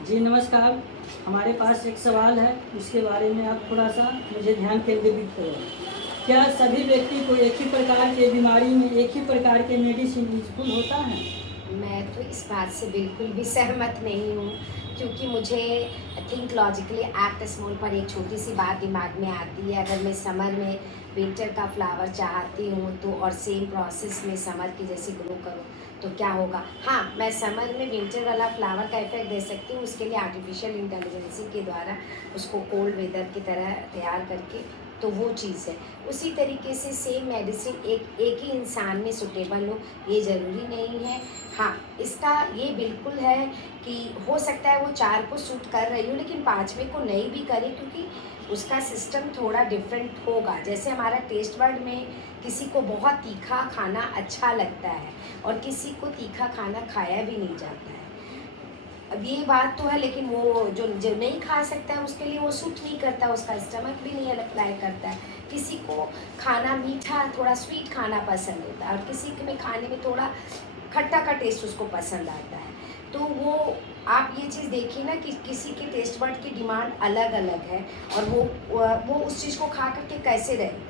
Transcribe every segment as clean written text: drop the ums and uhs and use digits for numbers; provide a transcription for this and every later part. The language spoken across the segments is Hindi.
जी नमस्कार। हमारे पास एक सवाल है, उसके बारे में आप थोड़ा सा मुझे ध्यान केंद्रित करें। क्या सभी व्यक्ति को एक ही प्रकार के बीमारी में एक ही प्रकार के मेडिसिन यूजफुल होता है? मैं तो इस बात से बिल्कुल भी सहमत नहीं हूँ, क्योंकि मुझे थिंक लॉजिकली एक्ट स्मॉल पर एक छोटी सी बात दिमाग में आती है। अगर मैं समर में विंटर का फ्लावर चाहती हूँ तो और सेम प्रोसेस में समर की जैसे ग्रो करूँ तो क्या होगा। हाँ, मैं समर में विंटर वाला फ्लावर का इफेक्ट दे सकती हूँ, उसके लिए आर्टिफिशियल इंटेलिजेंसी के द्वारा उसको कोल्ड वेदर की तरह तैयार करके, तो वो चीज़ है। उसी तरीके से सेम मेडिसिन एक ही इंसान में सुटेबल हो ये ज़रूरी नहीं है। हाँ, इसका ये बिल्कुल है कि हो सकता है वो 4 को सूट कर रही हो लेकिन 5वें को नहीं भी करे, क्योंकि उसका सिस्टम थोड़ा डिफरेंट होगा। जैसे हमारा टेस्ट बड में किसी को बहुत तीखा खाना अच्छा लगता है और किसी को तीखा खाना खाया भी नहीं जाता है। अब ये बात तो है, लेकिन वो जो जो नहीं खा सकता है उसके लिए वो सूट नहीं करता, उसका स्टमक भी नहीं अप्लाई करता है। किसी को खाना मीठा थोड़ा स्वीट खाना पसंद होता है और किसी के में खाने में थोड़ा खट्टा का टेस्ट उसको पसंद आता है। तो वो आप ये चीज़ देखिए ना कि किसी के टेस्ट बड की डिमांड अलग अलग है और वो उस चीज़ को खा करके कैसे रहेगा।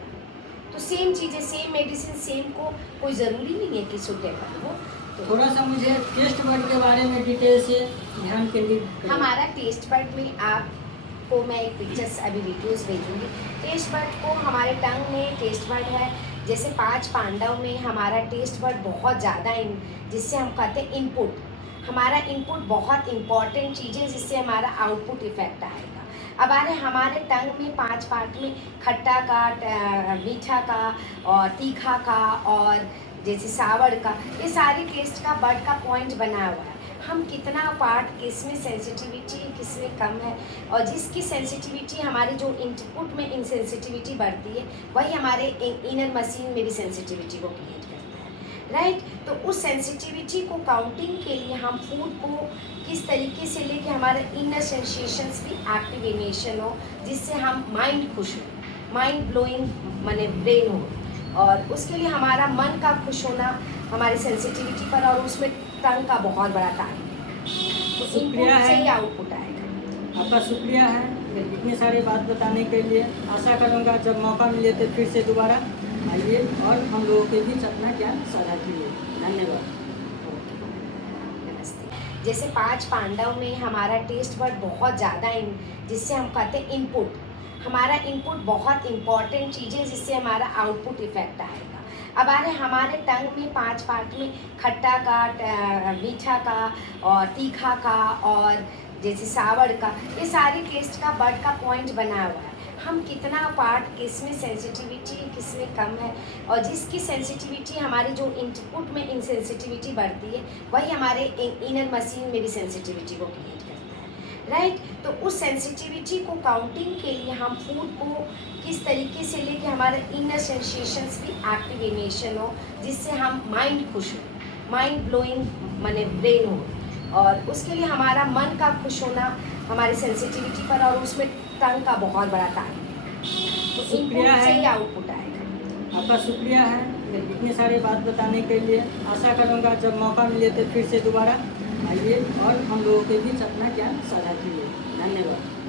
तो सेम चीज़ें सेम मेडिसिन सेम को कोई ज़रूरी नहीं है कि सूटेबल हो। तो थोड़ा सा मुझे टेस्ट बड के बारे में डिटेल से ध्यान केंद्रित करें। हमारा टेस्ट बड में आपको मैं एक पिक्चर्स अभी वीडियोस भेजूंगी। टेस्ट बड को हमारे टंग में टेस्ट बड है। जैसे 5 पांडव में हमारा टेस्ट बड बहुत ज़्यादा जिससे हम कहते हैं इनपुट। हमारा इनपुट बहुत इंपॉर्टेंट चीज़ है जिससे हमारा आउटपुट इफेक्ट आएगा। अब आ रहे हमारे टंग में 5 पार्ट में खट्टा का, मीठा का और तीखा का और जैसे सावर का, ये सारे टेस्ट का बड का पॉइंट बना हुआ है। हम कितना पार्ट किस में सेंसिटिविटी किस में कम है, और जिसकी सेंसिटिविटी हमारे जो इनपुट में इनसेंसिटिविटी बढ़ती है वही हमारे इनर मशीन में भी सेंसिटिविटी को क्रिएट करता है, राइट। तो उस सेंसिटिविटी को काउंटिंग के लिए हम फूड को किस तरीके से लेके हमारे इनर सेंसेशंस भी एक्टिवेशन हो, जिससे हम माइंड खुश हो, माइंड ब्लोइंग माने ब्रेन हो, और उसके लिए हमारा मन का खुश होना हमारी सेंसिटिविटी पर और उसमें टंग का बहुत बड़ा काम है। तो शुक्रिया इनपुट से है, ही आउटपुट आएगा। आपका शुक्रिया है इतनी सारी बात बताने के लिए। आशा करूँगा जब मौका मिले तो फिर से दोबारा आइए और हम लोगों के बीच अपना ज्ञान साझा कीजिए। धन्यवाद। नमस्ते। जैसे 5 पांडव में हमारा टेस्ट बड बहुत ज़्यादा जिससे हम कहते हैं इनपुट। हमारा इनपुट बहुत इंपॉर्टेंट चीज़ है जिससे हमारा आउटपुट इफेक्ट आएगा। अब आ रहे हमारे टंग में 5 पार्ट में खट्टा का, मीठा का और तीखा का और जैसे सावर का, ये सारे टेस्ट का बड का पॉइंट बना हुआ है। हम कितना पार्ट किस में सेंसिटिविटी किस में कम है, और जिसकी सेंसिटिविटी हमारे जो इनपुट में इनसेंसिटिविटी बढ़ती है वही हमारे इनर मशीन में भी सेंसिटिविटी को क्रिएट करता है, राइट। तो उस सेंसिटिविटी को काउंटिंग के लिए हम फूड को किस तरीके से लेके हमारे इनर सेंसेशंस भी एक्टिवेशन हो, जिससे हम माइंड खुश हो, माइंड ब्लोइंग माने ब्रेन हो, और उसके लिए हमारा मन का खुश होना हमारी सेंसिटिविटी पर और उसमें टंग का बहुत बड़ा काम है। तो शुक्रिया इनपुट से है, ही आउटपुट आएगा। आपका शुक्रिया है इतनी सारी बात बताने के लिए। आशा करूँगा जब मौका मिले तो फिर से दोबारा आइए और हम लोगों के बीच अपना ज्ञान साझा कीजिए। धन्यवाद।